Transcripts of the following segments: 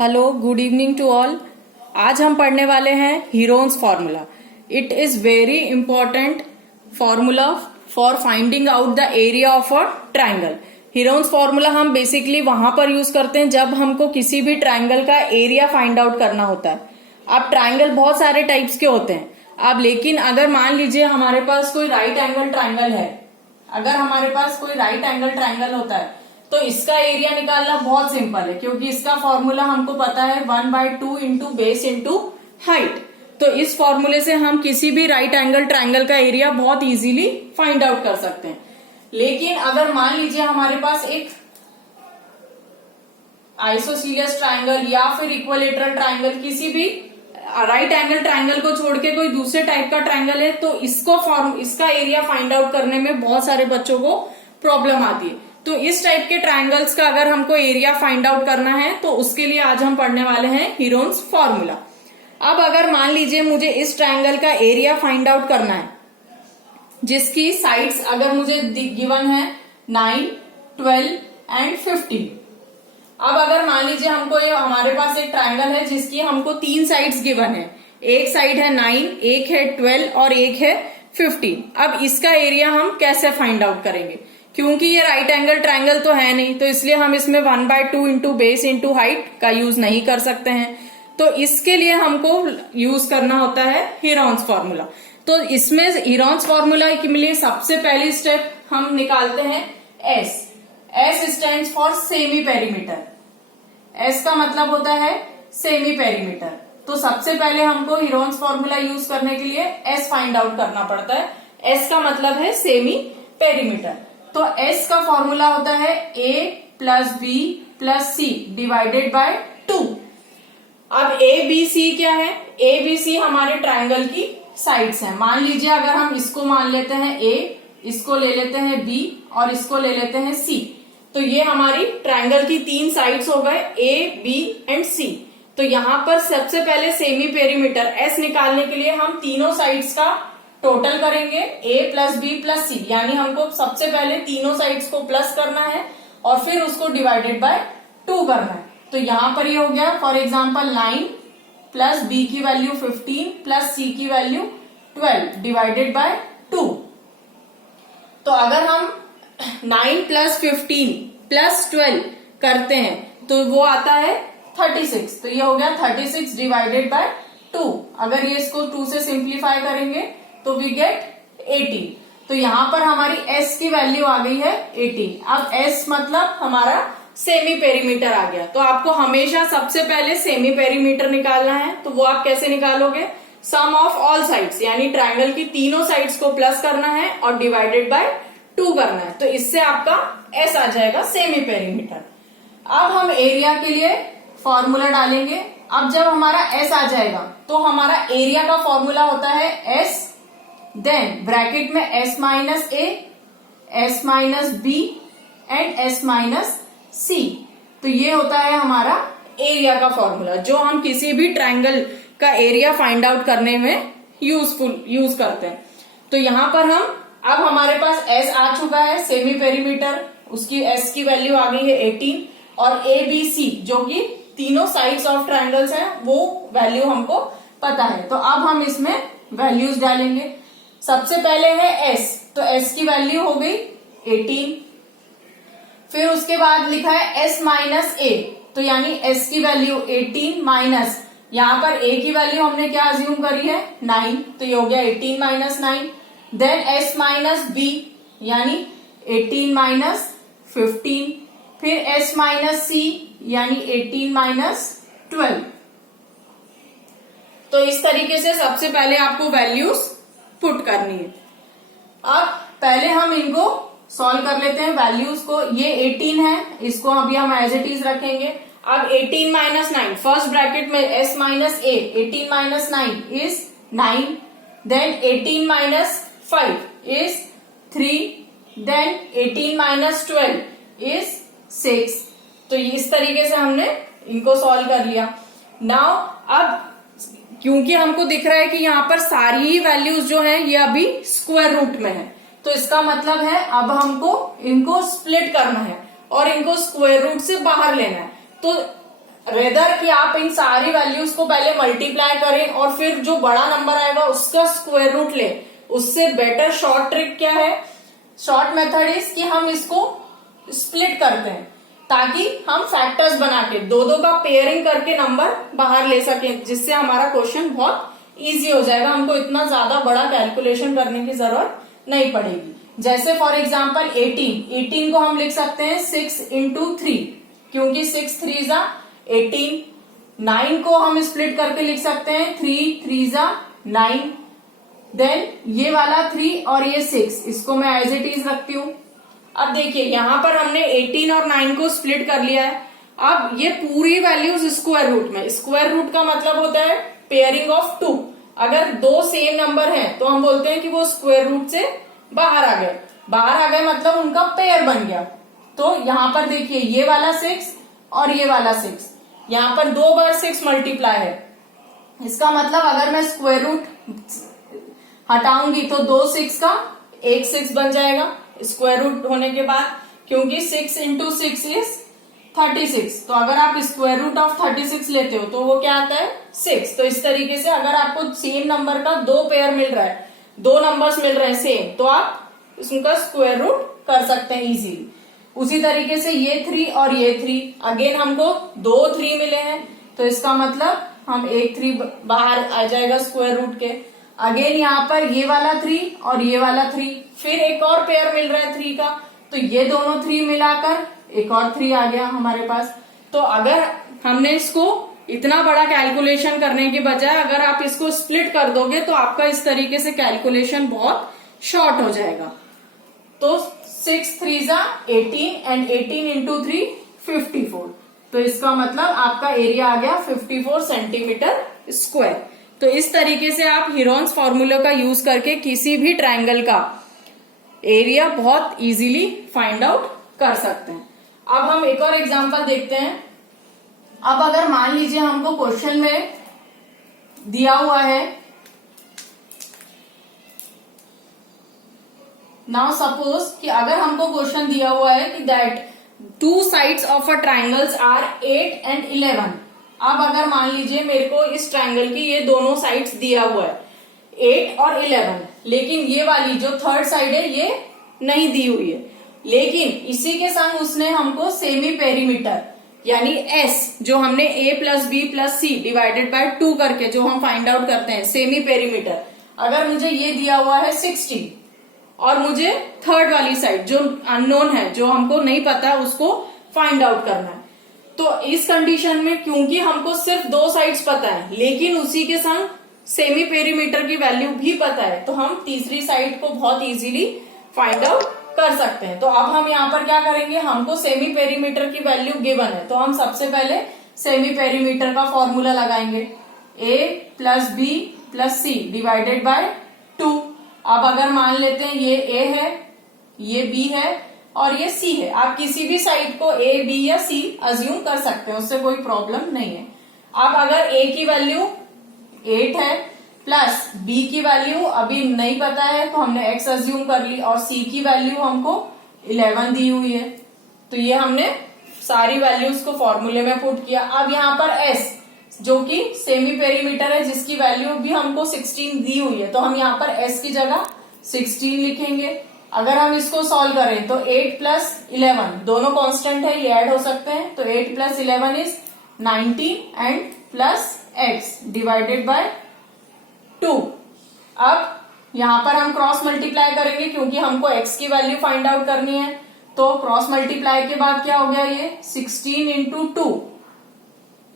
Hello, good evening to all. आज हम पढ़ने वाले हैं Heron's formula. It is very important formula for finding out the area of a triangle. Heron's formula हम basically वहां पर यूज करते हैं जब हमको किसी भी ट्राइंगल का एरिया फाइंड आउट करना होता है। अब ट्राइंगल बहुत सारे टाइप्स के होते हैं। अब लेकिन अगर मान लीजिए हमारे पास कोई राइट एंगल ट्राइंगल है, अगर हमारे पास कोई राइट एंगल ट्राइंगल होता है तो इसका एरिया निकालना बहुत सिंपल है, क्योंकि इसका फॉर्मूला हमको पता है 1/2 इंटू बेस इंटू हाइट। तो इस फॉर्मूले से हम किसी भी राइट एंगल ट्राइंगल का एरिया बहुत इजीली फाइंड आउट कर सकते हैं। लेकिन अगर मान लीजिए हमारे पास एक आइसोसीलियस ट्राइंगल या फिर इक्विलेटरल ट्राइंगल, किसी भी राइट एंगल ट्राइंगल को छोड़ के कोई दूसरे टाइप का ट्राइंगल है, तो इसका एरिया फाइंड आउट करने में बहुत सारे बच्चों को प्रॉब्लम आती है। तो इस टाइप के ट्राइंगल्स का अगर हमको एरिया फाइंड आउट करना है तो उसके लिए आज हम पढ़ने वाले हैं हीरोन्स फॉर्मूला। अब अगर मान लीजिए मुझे इस ट्राइंगल का एरिया फाइंड आउट करना है जिसकी साइड्स अगर मुझे गिवन है 9, 12 एंड 15। अब अगर मान लीजिए हमको ये हमारे पास एक ट्राइंगल है जिसकी हमको 3 साइड्स गिवन है, एक साइड है 9, एक है 12 और एक है 15। अब इसका एरिया हम कैसे फाइंड आउट करेंगे? क्योंकि ये राइट एंगल ट्राइंगल तो है नहीं, तो इसलिए हम इसमें 1/2 इंटू बेस इंटू हाइट का यूज नहीं कर सकते हैं। तो इसके लिए हमको यूज करना होता है हीरोन्स फॉर्मूला। तो इसमें हीरोन्स फॉर्मूला के लिए सबसे पहली स्टेप हम निकालते हैं S. S stands for semi perimeter. S का मतलब होता है सेमी पेरीमीटर। तो सबसे पहले हमको हीरोन्स फॉर्मूला यूज करने के लिए एस फाइंड आउट करना पड़ता है। एस का मतलब है सेमी पेरीमीटर। तो एस का फॉर्मूला होता है a plus B plus C divided by 2। अब ए बी सी क्या है? ए बी सी हमारे ट्राइंगल की साइड्स हैं। मान लीजिए अगर हम इसको मान लेते हैं a, इसको ले लेते हैं b और इसको ले लेते हैं c, तो ये हमारी ट्राइंगल की 3 साइड्स हो गए a, b एंड c। तो यहाँ पर सबसे पहले सेमी पेरीमीटर s निकालने के लिए हम तीनों साइड्स का टोटल करेंगे a प्लस बी प्लस सी, यानी हमको सबसे पहले तीनों साइड्स को प्लस करना है और फिर उसको डिवाइडेड बाय 2 करना है। तो यहां पर ये हो गया फॉर एग्जांपल 9 प्लस बी की वैल्यू 15 प्लस सी की वैल्यू 12 डिवाइडेड बाय 2। तो अगर हम 9 प्लस 15 प्लस 12 करते हैं तो वो आता है 36। तो ये हो गया 36 डिवाइडेड बाय 2। अगर ये इसको 2 से सिंप्लीफाई करेंगे तो वी गेट 18। तो यहां पर हमारी s की वैल्यू आ गई है 18। अब s मतलब हमारा सेमी पेरीमीटर आ गया। तो आपको हमेशा सबसे पहले सेमी पेरीमीटर निकालना है। तो वो आप कैसे निकालोगे? सम ऑफ ऑल साइड्स, यानी ट्राइंगल की तीनों साइड्स को प्लस करना है और डिवाइडेड बाय 2 करना है। तो इससे आपका s आ जाएगा सेमी पेरीमीटर। अब हम एरिया के लिए फॉर्मूला डालेंगे। अब जब हमारा s आ जाएगा तो हमारा एरिया का फॉर्मूला होता है s, देन ब्रैकेट में s minus a, s minus b and s minus c। तो ये होता है हमारा एरिया का फॉर्मूला, जो हम किसी भी ट्राइंगल का एरिया फाइंड आउट करने में यूज करते हैं। तो यहां पर अब हमारे पास s आ चुका है सेमी पेरीमीटर, उसकी s की वैल्यू आ गई है 18 और a b c जो कि तीनों साइड्स ऑफ ट्राइंगल्स हैं वो वैल्यू हमको पता है। तो अब हम इसमें वैल्यूज डालेंगे। सबसे पहले है s, तो s की वैल्यू हो गई 18। फिर उसके बाद लिखा है s माइनस a, तो यानी s की वैल्यू 18 माइनस, यहां पर a की वैल्यू हमने क्या अज्यूम करी है 9, तो ये हो गया 18 minus 9। Then s minus b यानी 18 माइनस 15। फिर s माइनस c यानी 18 माइनस 12। तो इस तरीके से सबसे पहले आपको वैल्यूज पुट करनी है। अब पहले हम इनको सॉल्व कर लेते हैं वैल्यूज को। ये 18 है, इसको अभी हम एज इट इज रखेंगे। अब 18 माइनस 9, फर्स्ट ब्रैकेट में s minus a, 18 minus 9 is 9, then 18 minus 5 is 3, then 18 minus 12 is 6। तो इस तरीके से हमने इनको सॉल्व कर लिया। नाउ अब क्योंकि हमको दिख रहा है कि यहाँ पर सारी ही वैल्यूज जो है ये अभी स्क्वायर रूट में है, तो इसका मतलब है अब हमको इनको स्प्लिट करना है और इनको स्क्वायर रूट से बाहर लेना है। तो रेदर कि आप इन सारी वैल्यूज को पहले मल्टीप्लाई करें और फिर जो बड़ा नंबर आएगा उसका स्क्वायर रूट ले, उससे बेटर शॉर्ट ट्रिक क्या है, शॉर्ट मेथड इज कि हम इसको स्प्लिट करते हैं ताकि हम फैक्टर्स बना के दो दो का पेयरिंग करके नंबर बाहर ले सकें, जिससे हमारा क्वेश्चन बहुत इजी हो जाएगा, हमको इतना ज्यादा बड़ा कैलकुलेशन करने की जरूरत नहीं पड़ेगी। जैसे फॉर एग्जाम्पल 18 को हम लिख सकते हैं 6 इंटू 3, क्योंकि 6 3 जा 18। 9 को हम स्प्लिट करके लिख सकते हैं 3 3 जा 9। देन ये वाला 3 और ये 6, इसको मैं एज इट इज रखती हूँ। अब देखिए यहां पर हमने 18 और 9 को स्प्लिट कर लिया है। अब ये पूरी वैल्यूज स्क्वायर रूट में, स्क्वायर रूट का मतलब होता है पेयरिंग ऑफ 2। अगर दो सेम नंबर हैं तो हम बोलते हैं कि वो स्क्वायर रूट से बाहर आ गए। बाहर आ गए मतलब उनका पेयर बन गया। तो यहां पर देखिए ये वाला 6 और ये वाला 6, यहां पर 2 बार 6 मल्टीप्लाई है। इसका मतलब अगर मैं स्क्वायर रूट हटाऊंगी तो 2 6 का 1 6 बन जाएगा स्क्वायर रूट होने के बाद, क्योंकि 6 इंटू 6 इज 36। तो अगर आप स्क्वायर रूट ऑफ 36 लेते हो तो वो क्या आता है 6। तो इस तरीके से अगर आपको सेम नंबर का दो पेयर मिल रहा है, दो नंबर्स मिल रहे हैं सेम, तो आप उसका स्क्वायर रूट कर सकते हैं इजीली। उसी तरीके से ये 3 और ये 3, अगेन हमको 2 3 मिले हैं, तो इसका मतलब हम एक 3 बाहर आ जाएगा स्क्वायर रूट के। अगेन यहाँ पर ये वाला 3 और ये वाला 3, फिर एक और पेयर मिल रहा है 3 का, तो ये दोनों 3 मिलाकर एक और 3 आ गया हमारे पास। तो अगर हमने इसको इतना बड़ा कैलकुलेशन करने के बजाय अगर आप इसको स्प्लिट कर दोगे तो आपका इस तरीके से कैलकुलेशन बहुत शॉर्ट हो जाएगा। तो 6 3 जा 18 एंड 18 इंटू 3 54। तो इसका मतलब आपका एरिया आ गया 54 सेंटीमीटर स्क्वायर। तो इस तरीके से आप हीरोन्स फॉर्मूले का यूज करके किसी भी ट्रायंगल का एरिया बहुत इजीली फाइंड आउट कर सकते हैं। अब हम एक और एग्जांपल देखते हैं। अब अगर मान लीजिए हमको क्वेश्चन में दिया हुआ है, नाउ सपोज कि अगर हमको क्वेश्चन दिया हुआ है कि that 2 sides of a triangles are 8 and 11। अब अगर मान लीजिए मेरे को इस ट्राइंगल की ये दोनों साइड्स दिया हुआ है 8 और 11, लेकिन ये वाली जो थर्ड साइड है ये नहीं दी हुई है, लेकिन इसी के संग उसने हमको सेमी पेरीमीटर यानी S जो हमने a plus B plus C divided by 2 करके जो हम फाइंड आउट करते हैं सेमी पेरीमीटर, अगर मुझे ये दिया हुआ है 16 और मुझे थर्ड वाली साइड जो अननोन है, जो हमको नहीं पता उसको फाइंड आउट करना है, तो इस कंडीशन में क्योंकि हमको सिर्फ 2 साइड्स पता है लेकिन उसी के संग सेमी पेरीमीटर की वैल्यू भी पता है, तो हम तीसरी साइड को बहुत इजीली फाइंड आउट कर सकते हैं। तो अब हम यहाँ पर क्या करेंगे, हमको सेमी पेरीमीटर की वैल्यू गिवन है, तो हम सबसे पहले सेमी पेरीमीटर का फॉर्मूला लगाएंगे a plus B plus C divided by 2। अब अगर मान लेते हैं ये a है, ये b है और ये c है, आप किसी भी साइड को a b या c अज्यूम कर सकते हैं, उससे कोई प्रॉब्लम नहीं है। अब अगर a की वैल्यू 8 है प्लस b की वैल्यू अभी नहीं पता है तो हमने x अज्यूम कर ली और c की वैल्यू हमको 11 दी हुई है, तो ये हमने सारी वैल्यूज को फॉर्मूले में पुट किया। अब यहाँ पर s जो कि सेमी पेरीमीटर है जिसकी वैल्यू भी हमको 16 दी हुई है, तो हम यहाँ पर s की जगह 16 लिखेंगे। अगर हम इसको सॉल्व करें तो 8 प्लस 11 दोनों कांस्टेंट है, ये ऐड हो सकते हैं, तो 8 plus 11 is 19 and plus x divided by 2। अब यहां पर हम क्रॉस मल्टीप्लाई करेंगे क्योंकि हमको x की वैल्यू फाइंड आउट करनी है, तो क्रॉस मल्टीप्लाई के बाद क्या हो गया, ये 16 into 2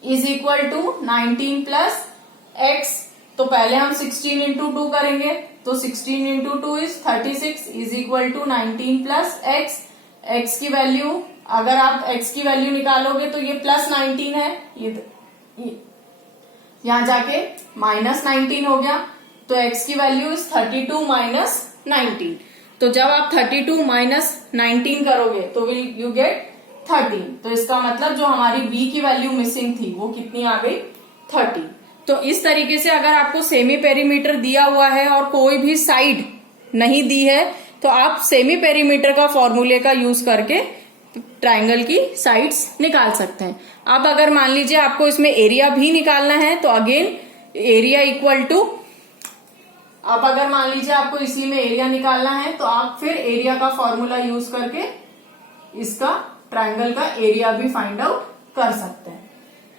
is equal to 19 plus x। तो पहले हम 16 इंटू 2 करेंगे, तो 16 into 2 is 36 is equal to 19 plus x। x की वैल्यू अगर आप x की वैल्यू निकालोगे तो ये प्लस 19 है, ये यहां जाके माइनस 19 हो गया, तो x की वैल्यू इज 32 माइनस 19। तो जब आप 32 माइनस 19 करोगे तो विल यू गेट 13। तो इसका मतलब जो हमारी b की वैल्यू मिसिंग थी वो कितनी आ गई, 30। तो इस तरीके से अगर आपको सेमी पेरीमीटर दिया हुआ है और कोई भी साइड नहीं दी है तो आप सेमी पेरीमीटर का फॉर्मूले का यूज करके ट्राइंगल की साइड्स निकाल सकते हैं। अब अगर मान लीजिए आपको इसमें एरिया भी निकालना है तो अगेन एरिया इक्वल टू, अब अगर मान लीजिए आपको इसी में एरिया निकालना है तो आप फिर एरिया का फॉर्मूला यूज करके इसका ट्राइंगल का एरिया भी फाइंड आउट कर सकते हैं।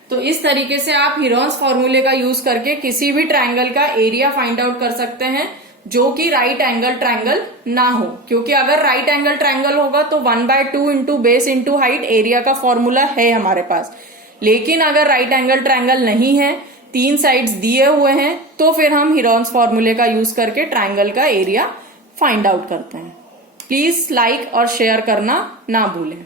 तो इस तरीके से आप हीरोन्स फॉर्मूले का यूज करके किसी भी ट्राइंगल का एरिया फाइंड आउट कर सकते हैं जो कि राइट एंगल ट्राइंगल ना हो, क्योंकि अगर राइट एंगल ट्राइंगल होगा तो 1/2 into base into height area का फॉर्मूला है हमारे पास। लेकिन अगर राइट एंगल ट्राइंगल नहीं है, 3 साइड्स दिए हुए हैं, तो फिर हम हीरोन्स फॉर्मूले का यूज करके ट्राइंगल का एरिया फाइंड आउट करते हैं। प्लीज लाइक और शेयर करना ना भूलें।